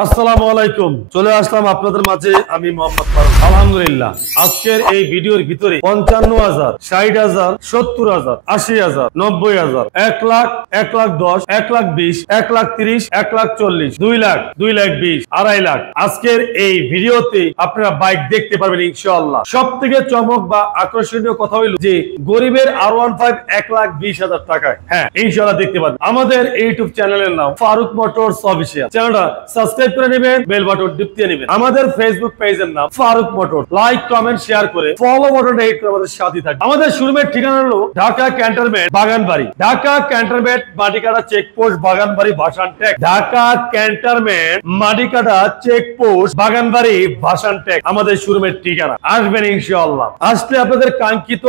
আসসালামু আলাইকুম। চলে আসলাম আপনাদের মাঝে আমি মোহাম্মদ ফারুক। আলহামদুলিল্লাহ, আজকের এই ভিডিওর ভিতরে 55,000, 60,000, 70,000, 80,000, 90,000, 1 লাখ, 1,10,000, 1,20,000, 1,30,000, 1,40,000, 2 লাখ, 2,20,000, 2.5 লাখ। আজকের এই ভিডিওতে আপনারা বাইক দেখতে পারবেন ইনশাআল্লাহ। সব থেকে চমক বা আকর্ষণীয় কথা হইল যে গরিবের R15 1,20,000 টাকায়। হ্যাঁ, ইনশাআল্লাহ দেখতে পারবেন। আমাদের ইউটিউব চ্যানেলের নাম ফারুক মোটরস অফিশিয়াল। চ্যানেলটা সাবস্ক্রাইব করে নেবেন, বেল বাটন টিপতে নেবেন। আমাদের ফেসবুক পেজের নাম Farooq motor. Like, comment, share করে ফলো বাটনটা হিট করে আমাদের সাথে থাকবেন। আমাদের শোরুমের ঠিকানা হলো Dhaka cantonment Baganbari, Dhaka cantonment Matikata checkpost Baganbari Bhashantek, Dhaka cantonment Matikata checkpost Baganbari Bhashantek আমাদের শোরুমের ঠিকানা। আসবেন ইনশাআল্লাহ। আসলে আপনাদের কাঙ্ক্ষিত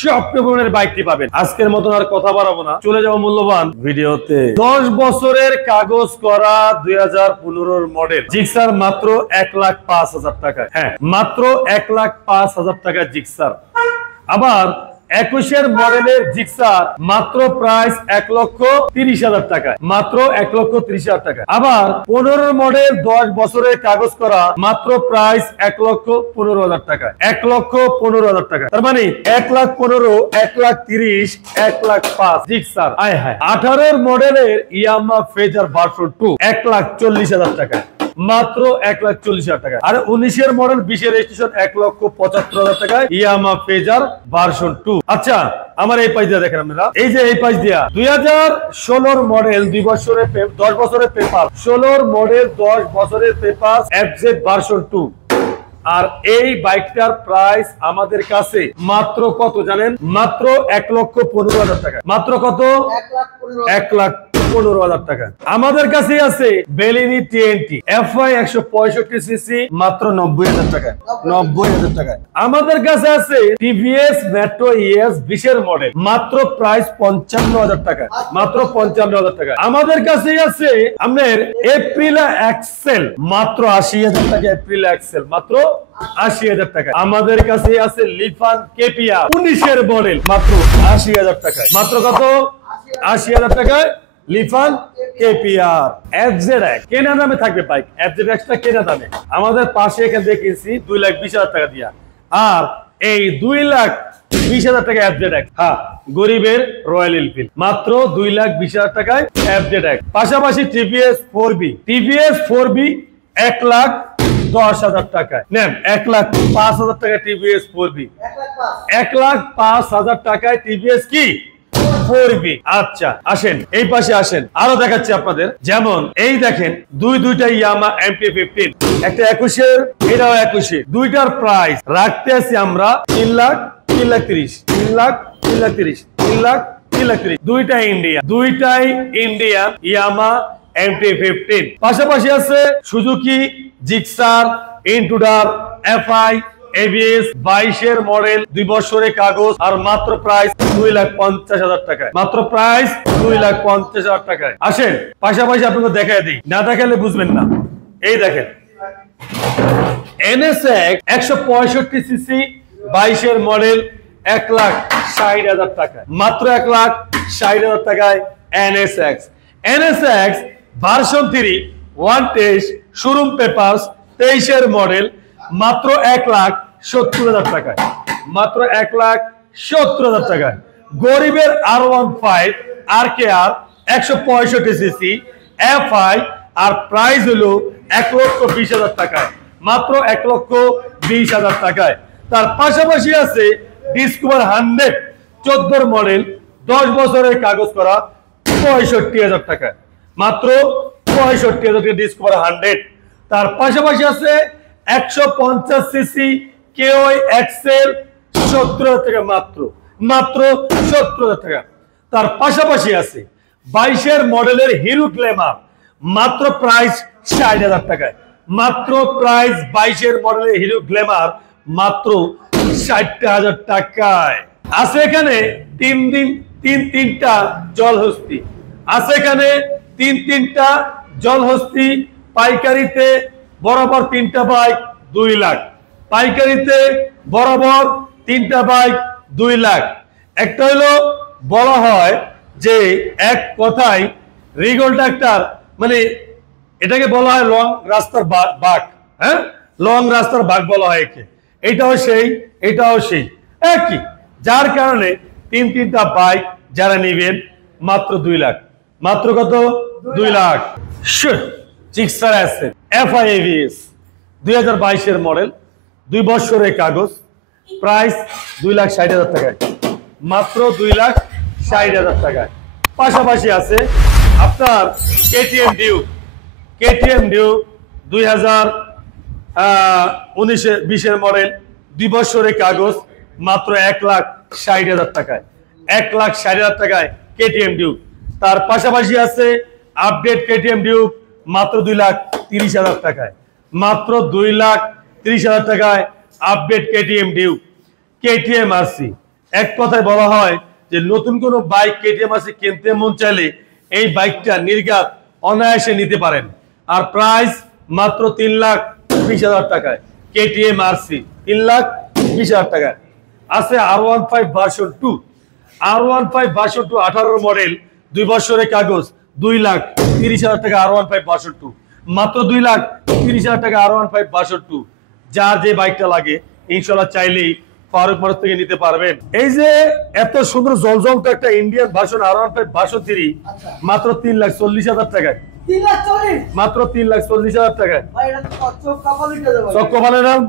স্বপ্নপূরণের বাইকটি পাবেন। আজকের মতন আর কথা বাড়াবো না, চলে যাবো মূল্যবান ভিডিওতে। 10 বছরের কাগজ করা 2015 মডেল জিক্সার মাত্র 1,05,000 টাকায়। হ্যাঁ, মাত্র 1,05,000 টাকা জিক্সার। আবার 21-এর মডেলের জিক্সার মাত্র প্রাইস 1,30,000 টাকায়, মাত্র 1,30,000 টাকা। আবার 15 মডেল 10 বছরের কাগজ করা মাত্র প্রাইস 1,15,000 টাকা, 1,15,000 টাকা। তার মানে 1,15,000, 1,30,000, 1,05,000 জিক্সার। আয় হায়। 18 মডেলের ইয়ামাহা ফেজার ভার্সন 2 1,40,000 টাকা, মাত্র 1,40,000 টাকা। আর 19-এর মডেল 20-এর রেজিস্ট্রেশন 1,75,000 টাকায় ইয়ামাহা ফেজার ভার্সন 2। আচ্ছা, আমার এই পাশ দিয়ে দেখেন আপনারা, এই যে এই পাশ দিয়া 2016 মডেল 10 বছরের পেপার, 16 মডেল 10 বছরের পেপার এফজেড ভার্সন 2। আর এই বাইকটার প্রাইস আমাদের কাছে মাত্র কত জানেন? মাত্র 1,15,000 টাকা। মাত্র কত? 1,15,000 টাকা। আমাদের কাছে আছে বেলিনি টিএনটি FI 165 সিসি মাত্র 90,000 টাকা, 90,000 টাকা। আমাদের কাছে আছে টিভিএস মেট্রো ES 20-এর মডেল মাত্র প্রাইস 55,000 টাকা, মাত্র 55,000 টাকা। আমাদের কাছে আছে আপনার এপ্রিলা এক্সেল মাত্র 80,000 টাকা, এপ্রিলা এক্সেল মাত্র 80,000 টাকা। আমাদের কাছে আছে লিফান কেপিআর 19-এর মডেল মাত্র 80,000 টাকা, মাত্র কত? 80,000 টাকায় লিফান কেপিআর। FZX কেনা দামে থাকবে বাইক, FZX টা কেনা দামে। আমাদের পাশে এখানে দেখেছি 2,20,000 টাকা দিয়া। আর এই 2,20,000 টাকা FZX। হ্যাঁ, গরিবের রয়্যাল এনফিল্ড মাত্র 2,20,000 টাকায় FZX। পাশাপাশি টিভিএস 4B, টিভিএস 4B 1,10,000 টাকায় নেন, 1,05,000 টাকা টিভিএস 4B, 1,05,000 টাকায় টিভিএস কি 4B। আচ্ছা, আসেন এই পাশে আসেন, আরো দেখাচ্ছি আপনাদের। যেমন এই দেখেন দুইটা ইয়ামাহা MT-15, একটা 21-এর, এটাও 21-এর। দুইটার প্রাইস রাখতে আছি আমরা 3,30,000, 3,30,000, 3,30,000, 3,30,000। দুইটাই ইন্ডিয়ান ইয়ামাহা MT-15। পাশাপাশি আছে Suzuki Gixxer, Intruder, FI ABS 22-এর মডেল 2 বছরের কাগজ আর মাত্র প্রাইস 2,50,000 টাকায়, মাত্র প্রাইস 2,50,000 টাকায়। আসেন পাশাপাশি আপনাকে দেখায় দিই, না দেখালে বুঝবেন না। এই দেখেন NSX 165 সিসি 22-এর মডেল 1,60,000 টাকায়, মাত্র 1,60,000 টাকায় NSX version 3 one test showroom papers 23-এর মডেল মাত্র 1,70,000 টাকায়, মাত্র 1,70,000 টাকায়। গরিবের R15 RKR 165 সিসি FI আর প্রাইস হলো 1,20,000 টাকায়, মাত্র 1,20,000 টাকায়। তার পাশাপাশি আছে ডিসকভার 100 14 মডেল 10 বছরের কাগজ করা 65,000 টাকায়, মাত্র 65,000 টাকা ডিসকভার 100। তার পাশাপাশি আছে 150 সিসি KOI এক্সেল 70,000 টাকা, মাত্র 70,000 টাকা। তার পাশাপাশি আছে 22-এর মডেলের হিরো গ্ল্যামার মাত্র প্রাইস 60,000 টাকায়, মাত্র প্রাইস 22-এর মডেলের হিরো গ্ল্যামার মাত্র 60,000 টাকায়। আছে এখানে তিনটা জলহস্তি, আছে এখানে তিনটা জলহস্তি। পাইকারিতে বরাবর 3টা বাইক 2 লাখ, পাইকারিতে বরাবর 3টা বাইক 2 লাখ। একটা হলো বলা হয় যে এক কথায় রিগল ট্রাক্টর মানে এটাকে বলা হয় লং রাস্তার বাঘ। হ্যাঁ, লং রাস্তার বাঘ বলা হয় একে। এটাও সেই, এটাও সেই একই। যার কারণে তিনটা বাইক যারা নেবেন মাত্র 2 লাখ। মাত্র কত? 2 লাখ। জিক্সার আছে FIAVS 2022 এর মডেল, 2 বছরের কাগজ, প্রাইস 2,60,000 টাকায়। মাত্র 2,60,000 টাকায়। পাশাপাশি আছে আপনার KTM ডিউক। KTM ডিউক 2019-20 এর মডেল, 2 বছরের কাগজ, মাত্র 1,60,000 টাকায়। 1,60,000 টাকায় KTM ডিউক। তার পাশাপাশি আছে আপডেট KTM ডিউক মাত্র 2,30,000 টাকায়। মাত্র 2,30,000 টাকায় update KTM Duke. KTM RC, এক কথায় বলা হয় যে নতুন কোন বাইক KTM RC কিনতে মন চাইলে এই বাইকটা নির্ঘাত অনায়াসে নিতে পারেন। আর প্রাইস মাত্র 3,20,000 টাকায় KTM RC, 3,20,000 টাকায়। আছে R15 version 2, R15 version 2 18 model, 2 বছরের কাগজ, 2,30,000 টাকা R15 ভার্সন 2। মাত্র 2,30,000 টাকা R15 ভার্সন 2। যার যে বাইকটা লাগে ইনশাআল্লাহ চাইলেই ফারুক মোটরস থেকে নিতে পারবেন। এই যে এত সুন্দর জলজলটা একটা ইন্ডিয়ান ভার্সন R15 ভার্সন 3 মাত্র 3,40,000 টাকায়। 3,40,000 মাত্র 3,40,000 টাকায়। ভাই এটা তো চোখ কাপালি দেবে ভাই। চোখ কপালে নাম।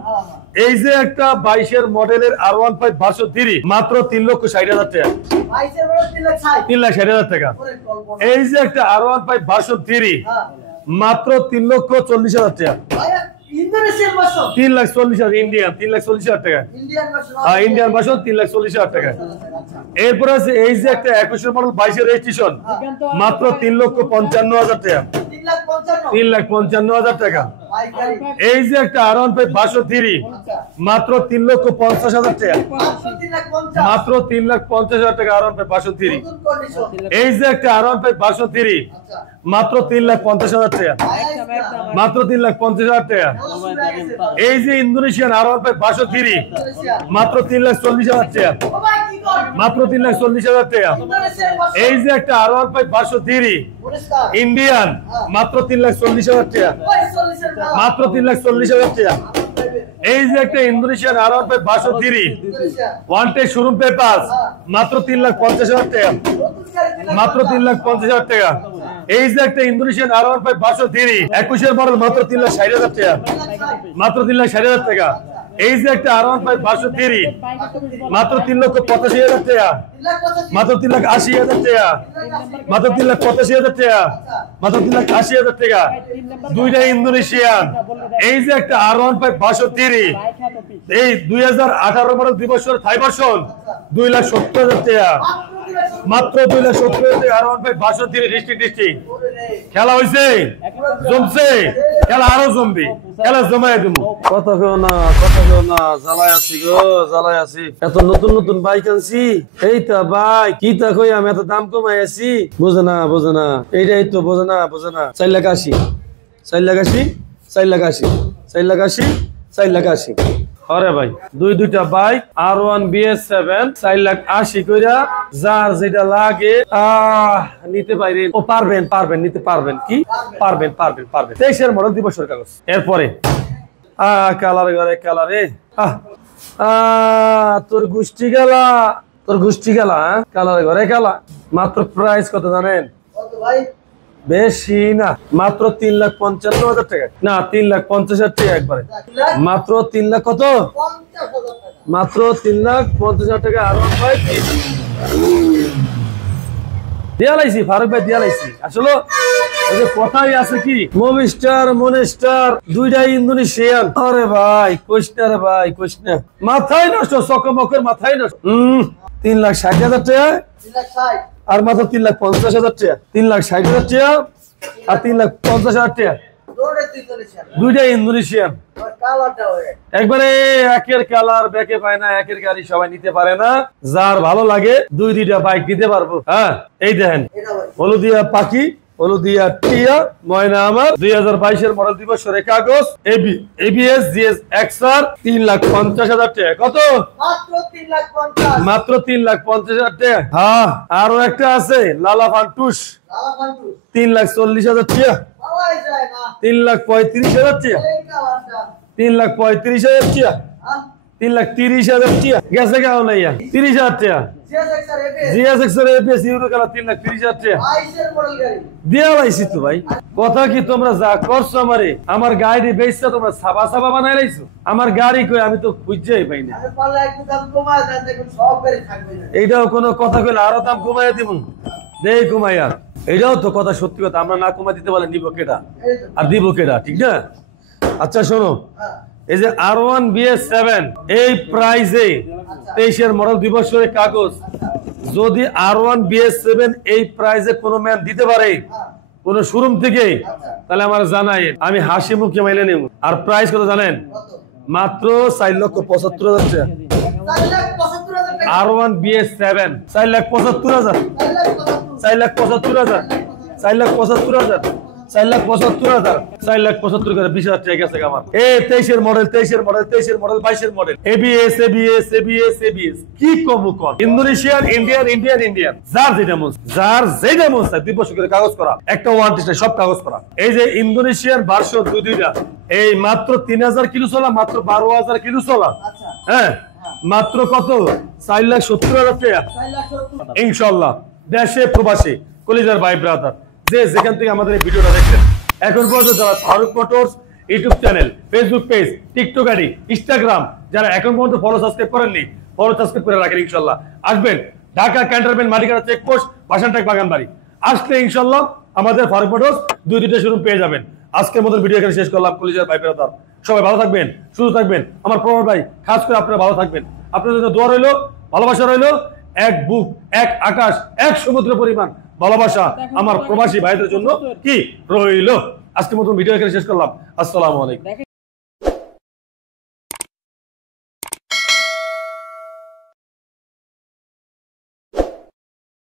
এই যে একটা 22 এর মডেলের R15 ভার্সন 3 মাত্র 3,60,000 টাকা। 22 এর বড় 3,60,000 3,60,000 টাকা। ওরে কল্পনা। এই যে একটা R15 ভার্সন 3 মাত্র 3,40,000 টাকা। ভাই ইন্দোনেশিয়ান ভার্সন 3,40,000 ইন্ডিয়ান, 3,40,000 টাকা। ইন্ডিয়ান ভার্সন হ্যাঁ, ইন্ডিয়ান ভার্সন 3,40,000 টাকা। এরপর আছে এই যে একটা 21 এর মডেল 22 এর রেজিস্ট্রেশন মাত্র 3,55,000 টাকা। 3,55,000 3,55,000 টাকা। ভাই গাড়ি এই যে একটা R15 ভার্সন 3 মাত্র 3,50,000 টাকা। মাত্র 3,50,000 মাত্র 3,50,000 টাকা R15 ভার্সন 3। নতুন কন্ডিশন। এই যে একটা R15 ভার্সন 3 আচ্ছা মাত্র 3,50,000 টাকা। মাত্র 3,50,000 টাকা। এই যে ইন্দোনেশিয়ান R15 ভার্সন 3 মাত্র 3,40,000 টাকা। ও ভাই কি কর মাত্র 3,40,000 টাকা। ইন্দোনেশিয়ান ভার্সন এই যে একটা R15 ভার্সন 3 পরিষ্কার ইন্ডিয়ান মাত্র 3,40,000 টাকা। ভাই 40 এর কালার মাত্র 3,40,000 টাকা। এই যে একটা Indonesian R15 version 3 Indonesia wanted showroom paper মাত্র 3,50,000 টাকা। নতুন গাড়ি মাত্র 3,50,000 টাকা। এই যে একটা ইন্দোনেশিয়ান R15 ভার্সন 3 21 এর মডেল মাত্র 3,60,000 টাকা। মাত্র 3,60,000 টাকা। এই যে একটা R15 ভার্সন 3 মাত্র 3,85,000 টাকা। মাত্র 3,80,000 টাকা। মাত্র 3,85,000 টাকা। মাত্র 3,80,000 টাকা। দুইটা ইন্দোনেশিয়ান। এই যে একটা R15 ভার্সন 3 এই 2018 মডেল 2 বছর থাই ভার্সন 2,70,000 টাকা। মাত্র 2,70,000 টাকা R15 ভার্সন 3 ডিস্ট্রিক্ট। খেলা হইছে, জমছে, খেলা আরো জমবে, খেলা জমায় দেবো। কথা কেউ না, কথা কেউ না, জ্বালায় আছি গো, জ্বালায় আছি। এত নতুন নতুন বাইক আনছি, এই তা ভাই কি তা কই আমি এত দাম কমাই আছি, বোঝে না, বোঝে না, এইটাই তো বোঝে না, বোঝে না। 4,80,000, 4,80,000, 4,80,000, 4,80,000, 4,80,000। আরে ভাই দুইটা বাইক R1 BS7 4,80,000 কইরা যার যেটা লাগে নিতে পারেন। ও পারবেন, পারবেন, নিতে পারবেন। কি পারবেন, পারবেন, পারবেন। 23 এর মডেল 2 বছর কাগজ। এরপরে কালার ঘরে কালারে তোর গুষ্টি গেলা, তোর গুষ্টি গেলা। কালার ঘরে কালা। মাত্র প্রাইস কত জানেন? কত ভাই বেশি না, মাত্র 3,55,000 টাকা। না 3,50,000 টাকা একবারে। মাত্র 3 লাখ কত? 50,000 টাকা মাত্র 3,50,000 টাকা। আর ভাই দিয়া লাইছি, ফারুক ভাই দিয়া লাইছি। আসলে ওই যে কথাই আছে কি মুভিস্টার মনিস্টার দুইটাই ইন্দোনেশিয়ান। আরে ভাই কইস না রে ভাই, কইস না, মাথায় নষ্ট, চকমকের মাথায় নষ্ট। 3,60,000 টাকা 3,60,000 আর মাত্র 3,50,000 টাকা। 3,60,000 টাকা আর 3,50,000 টাকা। দৌড়ে তুই ইন্দোনেশিয়ান দুইটা ইন্দোনেশিয়ান। আর কালারটা ওরে একবারে একের কালার ব্যাকে পায় না, একের গাড়ি সবাই নিতে পারে না। যার ভালো লাগে দুইটা বাইক দিতে পারবো। হ্যাঁ এই দেখেন এটা ভাই হলুদিয়া পাখি হলুদিয়া টিয়া ময়না আমার 2022 এর মডেল দিবস সরে কাগজ এবিএস জিএস এক্সআর 3,50,000 টাকা। কত? মাত্র 3,50,000। মাত্র 3,50,000 টাকা। হ্যাঁ, আরো একটা আছে লালা ফান্টুস লালা ফান্টু 3,40,000 টাকা। পাওয়াই যায় না। 3,35,000 টাকা। এই কালারটা 3,35,000 টাকা। হ্যাঁ 3,30,000 টাকা। গেছে কেমন লাইয়া 30,000 টাকা। জিএসএক্স আর এবিএস জিএসএক্স এর এবিএস ইউরো কালার 3,30,000 টাকা 22 এর মডেল গাড়ি। দিয়া লাইছি তো ভাই। কথা কি তোমরা যা করছো আমারে, আমার গাড়ি বেচছো তোমরা সাবা সাবা বানাই লাইছো। আমার গাড়ি কই আমি তো খুঁজেই পাই না। আমি পারলে একটু দাম কমায় দেন, দেখুন সব গাড়ি থাকবে না। এইটাও কোনো কথা কইলে আরো দাম কমাইয়া দিব। দেই কমাইয়া। এইটাও তো কথা সত্যি কথা, আমরা না কমাই দিতে পারলে নিব কেটা এই তো আর দিব কেটা, ঠিক না? আচ্ছা শোনো, হ্যাঁ এই যে R1 BS7 এই প্রাইজে 23 এর মডেল দিবস সরে কাগজ, যদি R1 BS7 এই প্রাইজে কোনো ম্যান দিতে পারে হ্যাঁ কোন শোরুম থেকে, তাহলে আমার জানাই, আমি হাসি মুখে মাইলে নেব। আর প্রাইস কত জানেন? কত? মাত্র 4,75,000 টাকা। 4,75,000 টাকা। R1 BS7 4,75,000, 4,75,000 4,75,000, 4,75,000, 4,75,000 করে 20,000 টাকা গেছে আমার। এই 23 এর মডেল 22 এর মডেল ABS কি কমু কম, ইন্দোনেশিয়ান ইন্ডিয়ান যার যেটা মন চায় 2 বছর করে কাগজ করা, একটা ওয়ারেন্টি সব কাগজ করা। এই যে ইন্দোনেশিয়ান ভার্সন দুইটা, এই মাত্র 3,000 কিলো চলা, মাত্র 12,000 কিলো চলা। আচ্ছা হ্যাঁ, মাত্র কত? 4,70,000 টাকা। 4,70,000 ইনশাআল্লাহ দেশে প্রবাসী কলিজার ভাই ব্রাদার যে যেখান থেকে আমাদের এই ভিডিওটা দেখছেন, এখন পর্যন্ত যারা Farooq motors YouTube channel, Facebook page, TikTok ID, Instagram যারা এখন পর্যন্ত ফলো সাবস্ক্রাইব করেননি, ফলো সাবস্ক্রাইব করে রাখেন। ইনশাআল্লাহ আসবেন ঢাকা ক্যান্টনমেন্ট মাটিকাটা চেকপোস্ট বাসানটাক বাগানবাড়ি, আসলে ইনশাআল্লাহ আমাদের ফারুক মোটরস দুইটা শোরুম পেয়ে যাবেন। আজকের মতো ভিডিও এখানে শেষ করলাম। কলিজার ভাই ব্রাদার সবাই ভালো থাকবেন, সুস্থ থাকবেন। আমার প্রবল ভাই খাস করে আপনারা ভালো থাকবেন। আপনাদের জন্য দোয়া রইলো, ভালোবাসা রইলো। এক বুক, এক আকাশ, এক সমুদ্র পরিমাণ ভালোবাসা আমার প্রবাসী ভাইদের জন্য কি রইলো। আজকের মতো ভিডিও এখানে শেষ করলাম। আসসালামু আলাইকুম।